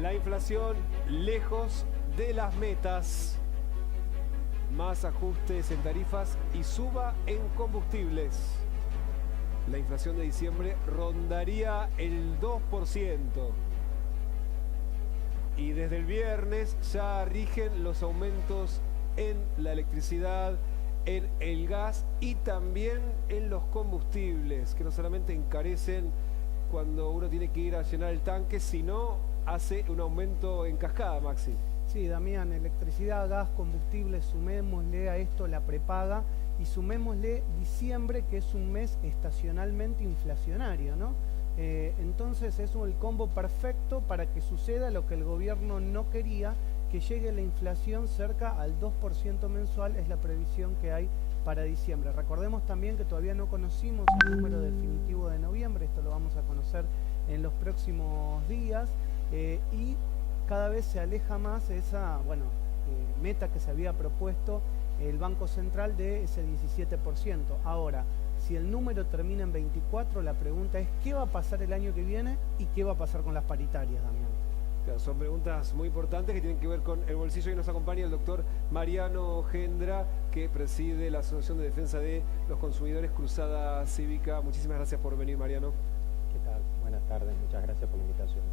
La inflación lejos de las metas. Más ajustes en tarifas y suba en combustibles. La inflación de diciembre rondaría el 2%. Y desde el viernes ya rigen los aumentos en la electricidad, en el gas y también en los combustibles, que no solamente encarecen cuando uno tiene que ir a llenar el tanque, sino hace un aumento en cascada, Maxi. Sí, Damián, electricidad, gas, combustible, sumémosle a esto la prepaga y sumémosle diciembre, que es un mes estacionalmente inflacionario, ¿no? Entonces es el combo perfecto para que suceda lo que el gobierno no quería, que llegue la inflación cerca al 2% mensual, es la previsión que hay para diciembre. Recordemos también que todavía no conocimos el número definitivo de noviembre, esto lo vamos a conocer en los próximos días, y cada vez se aleja más esa meta que se había propuesto el Banco Central de ese 17%. Ahora, si el número termina en 24, la pregunta es ¿qué va a pasar el año que viene y qué va a pasar con las paritarias, Damián? Claro, son preguntas muy importantes que tienen que ver con el bolsillo, y nos acompaña el doctor Mariano Gendra, que preside la Asociación de Defensa de los Consumidores Cruzada Cívica. Muchísimas gracias por venir, Mariano. ¿Qué tal? Buenas tardes, muchas gracias por la invitación.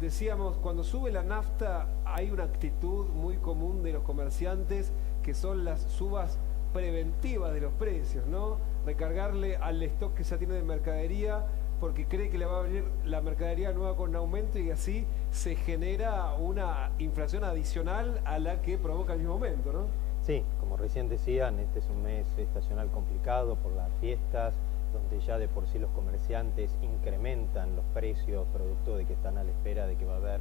Decíamos, cuando sube la nafta hay una actitud muy común de los comerciantes que son las subas preventivas de los precios, ¿no? Recargarle al stock que ya tiene de mercadería porque cree que le va a venir la mercadería nueva con aumento y así se genera una inflación adicional a la que provoca el mismo aumento, ¿no? Sí, como recién decían, este es un mes estacional complicado por las fiestas, donde ya de por sí los comerciantes incrementan los precios producto de que están a la espera de que va a haber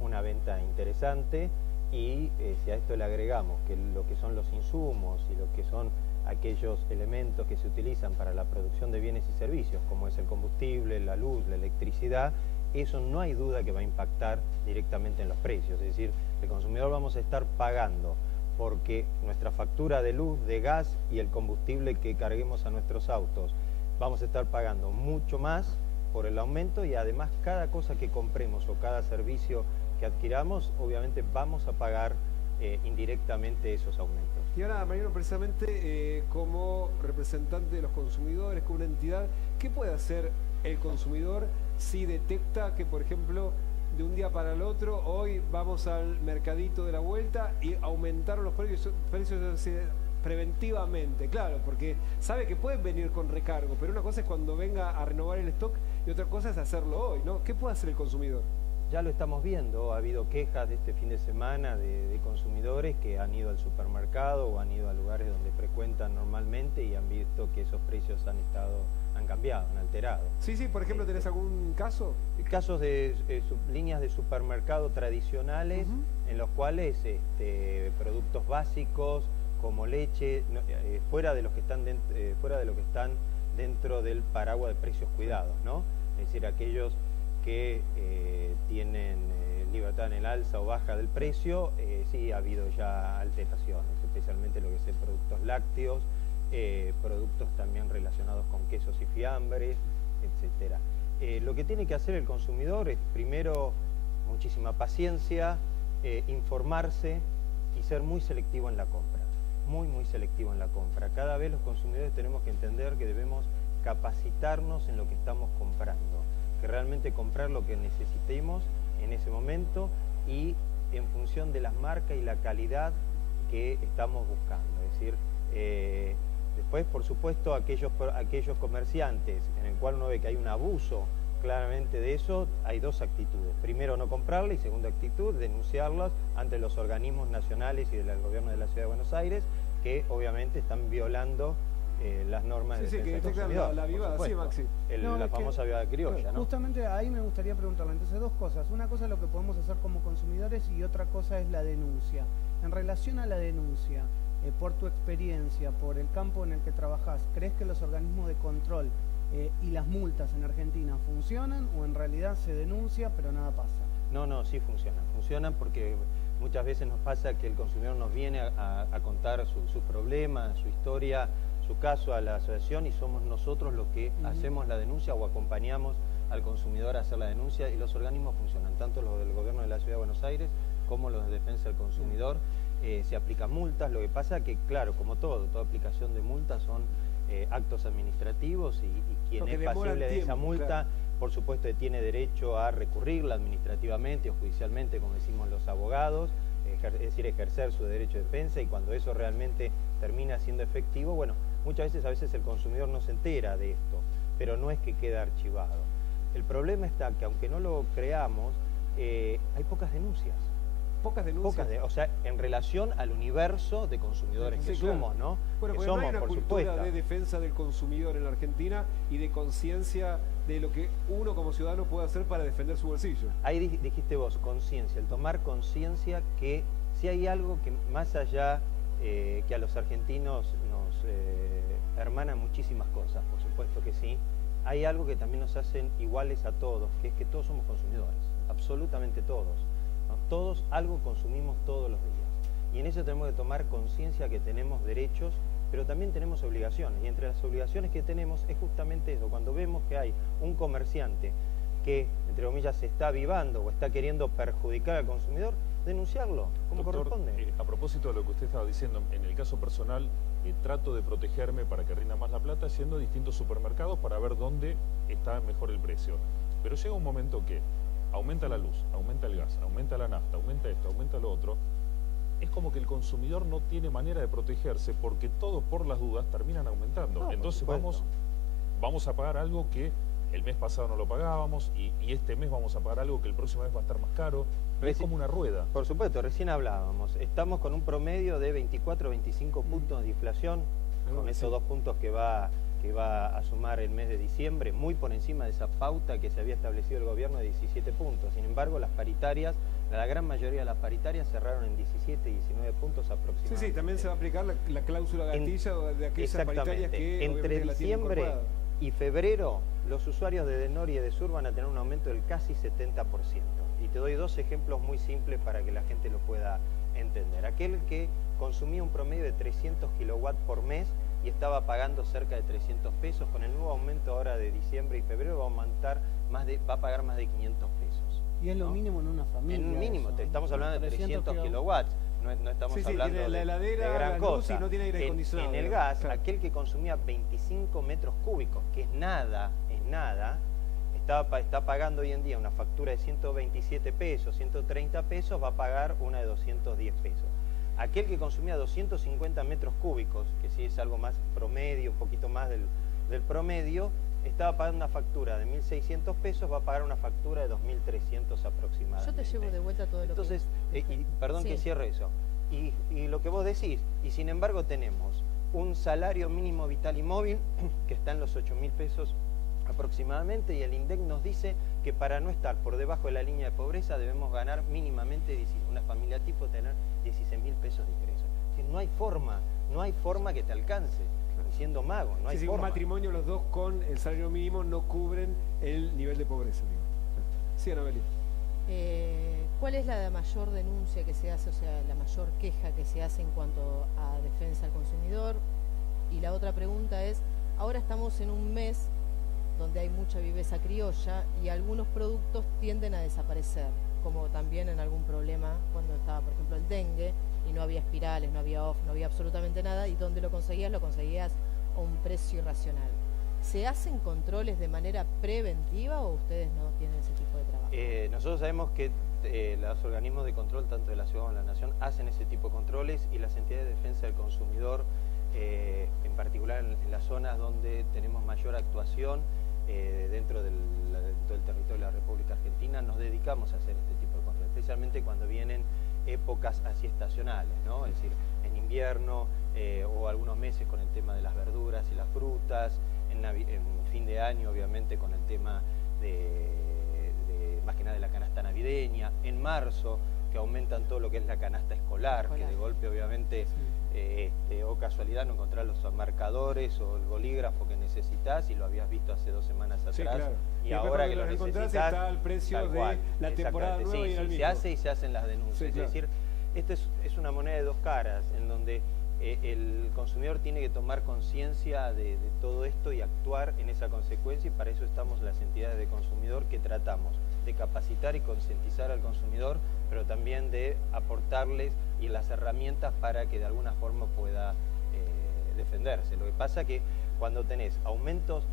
una venta interesante, y si a esto le agregamos que lo que son los insumos y lo que son aquellos elementos que se utilizan para la producción de bienes y servicios, como es el combustible, la luz, la electricidad, eso no hay duda que va a impactar directamente en los precios. Es decir, el consumidor vamos a estar pagando porque nuestra factura de luz, de gas y el combustible que carguemos a nuestros autos, vamos a estar pagando mucho más por el aumento, y además cada cosa que compremos o cada servicio que adquiramos, obviamente vamos a pagar indirectamente esos aumentos. Y ahora, Mariano, precisamente como representante de los consumidores, como una entidad, ¿qué puede hacer el consumidor si detecta que, por ejemplo, de un día para el otro, hoy vamos al mercadito de la vuelta y aumentaron los precios preventivamente? Claro, porque sabe que pueden venir con recargo, pero una cosa es cuando venga a renovar el stock y otra cosa es hacerlo hoy, ¿no? ¿Qué puede hacer el consumidor? Ya lo estamos viendo, ha habido quejas de este fin de semana de consumidores que han ido al supermercado o han ido a lugares donde frecuentan normalmente y han visto que esos precios han cambiado, han alterado. Sí, por ejemplo, ¿tenés algún caso? Casos de líneas de supermercado tradicionales en los cuales productos básicos como leche, fuera de los que están dentro del paraguas de precios cuidados, ¿no? Es decir, aquellos que tienen libertad en el alza o baja del precio, sí ha habido ya alteraciones, especialmente lo que es productos lácteos, productos también relacionados con quesos y fiambres, etcétera. Lo que tiene que hacer el consumidor es, primero, muchísima paciencia, informarse y ser muy selectivo en la compra, muy selectivo en la compra. Cada vez los consumidores tenemos que entender que debemos capacitarnos en lo que estamos comprando, que realmente comprar lo que necesitemos en ese momento y en función de las marcas y la calidad que estamos buscando. Es decir, después, por supuesto, aquellos comerciantes en el cual uno ve que hay un abuso claramente de eso, hay dos actitudes. Primero, no comprarla, y segunda actitud, denunciarlas ante los organismos nacionales y del gobierno de la Ciudad de Buenos Aires, que obviamente están violando las normas de defensa del consumidor. La avivada, sí, Maxi. La famosa avivada criolla, ¿no? Justamente ahí me gustaría preguntarle, entonces, dos cosas. Una cosa es lo que podemos hacer como consumidores y otra cosa es la denuncia. En relación a la denuncia, por tu experiencia, por el campo en el que trabajás, ¿crees que los organismos de control y las multas en Argentina funcionan o en realidad se denuncia pero nada pasa? No, sí funcionan. Funcionan porque muchas veces nos pasa que el consumidor nos viene a contar sus problemas, su historia, su caso a la asociación, y somos nosotros los que hacemos la denuncia o acompañamos al consumidor a hacer la denuncia y los organismos funcionan, tanto los del gobierno de la Ciudad de Buenos Aires como los de defensa del consumidor. Se aplican multas, lo que pasa que, claro, como toda aplicación de multas son actos administrativos y quien es pasible de esa multa, claro, por supuesto tiene derecho a recurrirla administrativamente o judicialmente, como decimos los abogados, es decir, ejercer su derecho de defensa, y cuando eso realmente termina siendo efectivo, bueno, muchas veces el consumidor no se entera de esto, pero no es que queda archivado. El problema está que, aunque no lo creamos, hay pocas denuncias. Pocas denuncias. O sea, en relación al universo de consumidores que somos, ¿no? Bueno, porque no hay una cultura de defensa del consumidor en la Argentina y de conciencia de lo que uno como ciudadano puede hacer para defender su bolsillo. Ahí dijiste vos, conciencia, el tomar conciencia que si hay algo que más allá que a los argentinos nos hermana muchísimas cosas, por supuesto que sí, hay algo que también nos hacen iguales a todos, que es que todos somos consumidores, absolutamente todos. ¿No? Todos algo consumimos todos los días. Y en eso tenemos que tomar conciencia que tenemos derechos, pero también tenemos obligaciones. Y entre las obligaciones que tenemos es justamente eso. Cuando vemos que hay un comerciante que, entre comillas, se está avivando o está queriendo perjudicar al consumidor, denunciarlo como corresponde. A propósito de lo que usted estaba diciendo, en el caso personal, trato de protegerme para que rinda más la plata yendo a distintos supermercados para ver dónde está mejor el precio. Pero llega un momento que aumenta la luz, aumenta el gas, aumenta la nafta, aumenta esto, aumenta lo otro. Es como que el consumidor no tiene manera de protegerse porque todos por las dudas terminan aumentando. No, entonces vamos a pagar algo que el mes pasado no lo pagábamos y este mes vamos a pagar algo que el próximo mes va a estar más caro. Es como una rueda. Por supuesto, recién hablábamos. Estamos con un promedio de 24 o 25 puntos de inflación, con esos 2 puntos que va a sumar el mes de diciembre, muy por encima de esa pauta que se había establecido el gobierno de 17 puntos. Sin embargo, las paritarias, la gran mayoría de las paritarias cerraron en 17, 19 puntos aproximadamente. Sí, también se va a aplicar la cláusula gatilla de aquellas paritarias que entre diciembre y febrero, los usuarios de Denor y de Sur van a tener un aumento del casi 70%. Y te doy 2 ejemplos muy simples para que la gente lo pueda entender. Aquel que consumía un promedio de 300 kilowatts por mes y estaba pagando cerca de 300 pesos, con el nuevo aumento ahora de diciembre y febrero va a pagar más de 500 pesos. Y es lo mínimo en una familia. En un mínimo, eso, estamos hablando de 300 kilowatts, no estamos hablando tiene la heladera, de gran la cosa. Luz y no tiene aire acondicionado. En el gas, claro, aquel que consumía 25 metros cúbicos, que es nada, está pagando hoy en día una factura de 127 pesos, 130 pesos, va a pagar una de 210 pesos. Aquel que consumía 250 metros cúbicos, que sí es algo más promedio, un poquito más del promedio, estaba pagando una factura de 1.600 pesos, va a pagar una factura de 2.300 aproximadamente. Yo te llevo de vuelta todo lo Entonces, perdón que cierre eso. Y lo que vos decís, y sin embargo tenemos un salario mínimo vital y móvil que está en los 8.000 pesos aproximadamente, y el INDEC nos dice que para no estar por debajo de la línea de pobreza debemos ganar mínimamente, una familia tipo, tener 16.000 pesos de ingreso. Es decir, no hay forma que te alcance, siendo mago, no hay forma. Un matrimonio, los dos con el salario mínimo no cubren el nivel de pobreza. Sí, Anabelita. ¿Cuál es la mayor denuncia que se hace, o sea, la mayor queja que se hace en cuanto a defensa al consumidor? Y la otra pregunta es, ahora estamos en un mes donde hay mucha viveza criolla y algunos productos tienden a desaparecer, como también en algún problema cuando estaba, por ejemplo, el dengue y no había espirales, no había off, no había absolutamente nada, y donde lo conseguías a un precio irracional. ¿Se hacen controles de manera preventiva o ustedes no tienen ese tipo de trabajo? Nosotros sabemos que los organismos de control, tanto de la ciudad como de la nación, hacen ese tipo de controles, y las entidades de defensa del consumidor, en particular en las zonas donde tenemos mayor actuación, dentro del territorio de la República Argentina, nos dedicamos a hacer este tipo de control, especialmente cuando vienen épocas así estacionales, ¿no? Es decir, en invierno o algunos meses con el tema de las verduras y las frutas, en fin de año obviamente con el tema de más que nada de la canasta navideña, en marzo que aumentan todo lo que es la canasta escolar, que de golpe obviamente o casualidad no encontrás los marcadores o el bolígrafo que necesitas y lo habías visto hace 2 semanas atrás, claro, y ahora que lo necesitas está al precio de la temporada nueva y el mismo. Se hace y se hacen las denuncias. Sí, claro. Es decir, esto es una moneda de 2 caras, en donde el consumidor tiene que tomar conciencia de todo esto y actuar en esa consecuencia, y para eso estamos las entidades de consumidor, que tratamos de capacitar y concientizar al consumidor, pero también de aportarles y las herramientas para que de alguna forma pueda defenderse. Lo que pasa que cuando tenés aumentos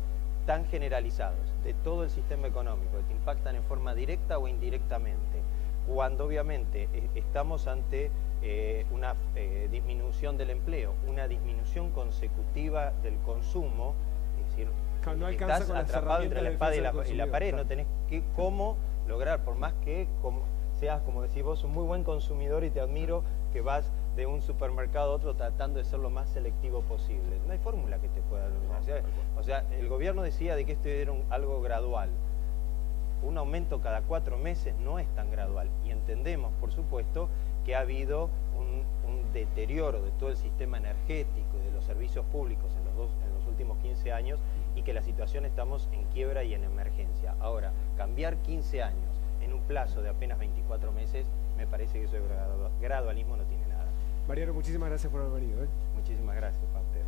tan generalizados de todo el sistema económico que te impactan en forma directa o indirectamente, cuando obviamente estamos ante una disminución del empleo, una disminución consecutiva del consumo, es decir, No alcanza estás con las atrapado entre la espada herramientas de y la defensa del pared, consumidor, no tenés cómo lograr, por más que seas, como decís vos, un muy buen consumidor, y te admiro que vas de un supermercado a otro tratando de ser lo más selectivo posible. No hay fórmula que te pueda lograr. O sea, el gobierno decía de que esto era algo gradual. Un aumento cada 4 meses no es tan gradual, y entendemos, por supuesto, que ha habido un deterioro de todo el sistema energético y de los servicios públicos en los últimos 15 años, y que la situación estamos en quiebra y en emergencia. Ahora, cambiar 15 años en un plazo de apenas 24 meses, me parece que eso de gradualismo no tiene nada. Mariano, muchísimas gracias por haber venido. Muchísimas gracias a usted.